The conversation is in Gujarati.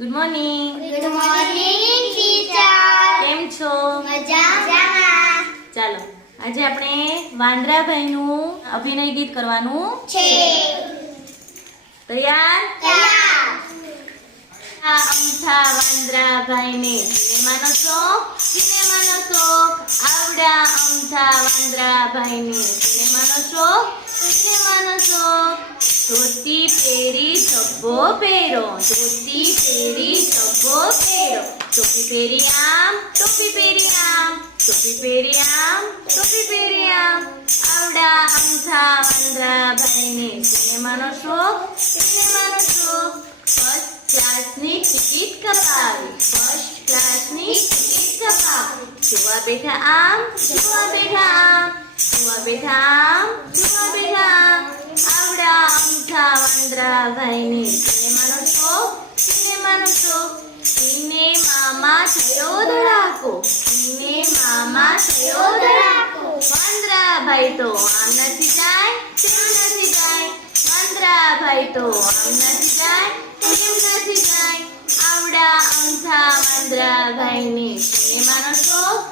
Good morning good morning teacher કેમ છો? મજામાં. ચાલો આજે આપણે વાંદરાભાઈનું અભિનય ગીત કરવાનું છે. તૈયાર? તૈયાર. અમથા વાંદરાભાઈને સિનેમાનો શોખ સિનેમાનો શોખ આવડા અમથા વાંદરાભાઈને સિનેમાનો શોખ સિનેમાનો શોખ ધોતી પહેરી ધબ્બો પહેરો ધોતી પહેરી ધબ્બો પહેરો ટોપી પહેરી આમ ટોપી પહેરી આમ ટોપી પહેરી આમ ટોપી પહેરી આમ આવડા અમથા વાંદરાભાઈને સિનેમાનો શોખ સિનેમાનો શોખ ફર્સ્ટ ક્લાસની ટિકિટ કપાવી ફર્સ્ટ ક્લાસની ટિકિટ કપાવી જોવા બેઠા આમ જોવા અમથા છો સિનેમાનો શોખ સિનેમાનો શોખ. સિનેમામાં થયો ધડાકો, સિનેમામાં થયો ધડાકો. વાંદરાભાઈ તો આમ નથી જાય, તેમ નથી જાય. વાંદરાભાઈ તો આમ નથી જાય, તેમ નથી જાય. આવડા અંધા વાંદરાભાઈને સિનેમાનો માનો શોખ